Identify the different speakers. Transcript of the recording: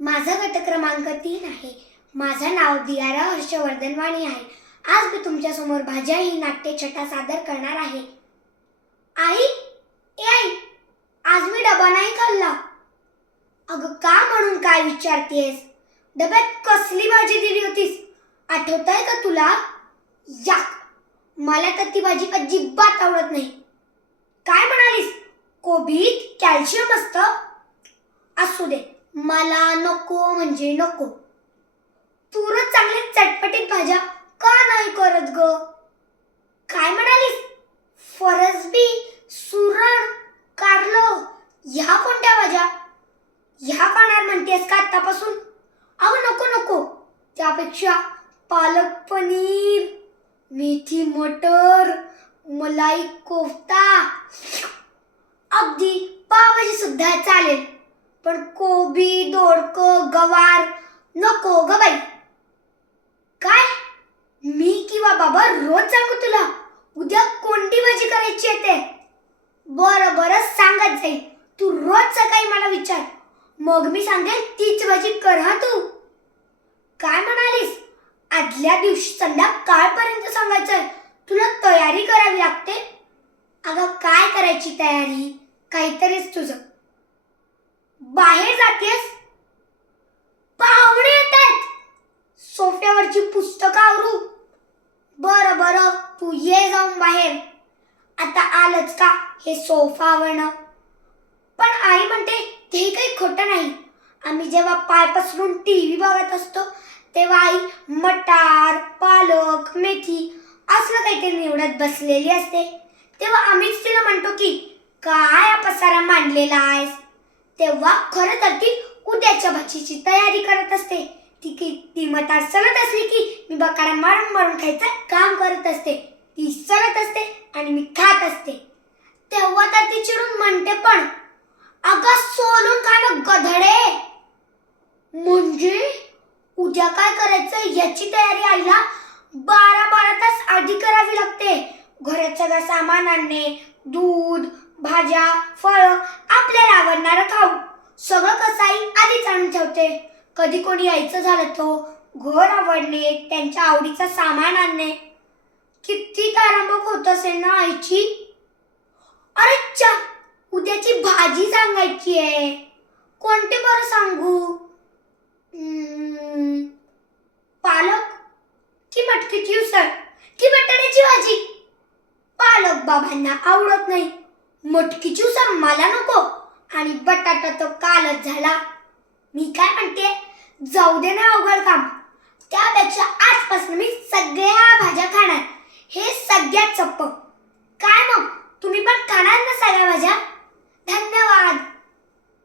Speaker 1: माझा गट क्रमांक तीन आहे. माझं नाव दियारा हर्षवर्धन वाणी आहे. आज मी तुमच्यासमोर भाज्या ही नाट्यछटा सादर करणार आहे. आई ए आई आज मी डबा नाही खाल्ला. अगं का म्हणून काय विचारतेस? डब्यात कसली भाजी दिली होतीस? आठवत आहे का तुला? याक मला तर ती भाजी अजिबात आवडत नाही. काय म्हणालीस? कोबीत कॅल्शियम असतं? असू दे. मला नको म्हणजे नको. तू रोज चांगले चटपटीत भाज्या का नाही करत ग? काय म्हणालीस? फरसबी सुरण कारलं ह्या कोणत्या भाज्या? ह्या खाणार म्हणतेस का आतापासून अहो नको नको. त्यापेक्षा पालक पनीर मेथी मटर मलाई कोफ्ता अगदी पावभाजी सुद्धा चालेल. पण कोबी दोडक गवार नको ग बाई. काय? मी किंवा बाबा रोज सांगू तुला उद्या कोणती भाजी करायची येते बरं बरं सांगत जाईल तू रोज सकाळी मला विचार. मग मी सांगेन तीच भाजी कर हा तू. काय म्हणालीस? आदल्या दिवशी संध्याकाळपर्यंत सांगायचंय. तुला तयारी करावी लागते. अगं काय करायची तयारी? काहीतरीच तुझं. बाहेर जातेस? पाहुणे येत आहेत सोफ्यावरची पुस्तकं आवरू. बरं बरं तू ये जाऊन बाहेर. आता आलंच का हे सोफा आवरणं पण आई म्हणते ते काही खोटं नाही. आम्ही जेव्हा पाय पसरून टी व्ही बघत असतो तेव्हा आई मटार पालक मेथी असलं काहीतरी निवडत बसलेली असते. तेव्हा आम्हीच तिला म्हणतो की काय पसारा मांडलेला आहेस? तेव्हा खरं तर ती उद्याच्या भाजीची तयारी करत असते. ती की ती मतार सलत असली की मी बकाडा मारून मारून खायचं काम करत असते. ती सणत असते आणि मी खात असते. तेव्हा तर ती चिडून म्हणते पण अगं सोलून खाणं गधडे. म्हणजे? उद्या काय करायचं याची तयारी आईला बारा बारा तास आधी करावी लागते. घरात सगळं सामान आणणे दूध भाज्या फळं आपल्याला आवडणारं खाऊ. सगळं कसं आई आधीच आणून ठेवते. कधी कोणी यायचं झालं तो घर आवडणे त्यांच्या आवडीचं सामान आणणे. किती तारांबक होत असेल ना आईची? अरे चा उद्याची भाजी सांगायची आहे. कोणते बरं सांगू? पालक की मटकीची उसळ की बटाट्याची भाजी? पालक बाबांना आवडत नाही. मटकी उसळ मला नको. आणि बटाटा तो कालच झाला. मी काय म्हणते? जाऊ दे ना अवघड काम. त्यापेक्षा आजपासून मी सगळ्या भाज्या खाणार. हे सगळ्यात चप्पक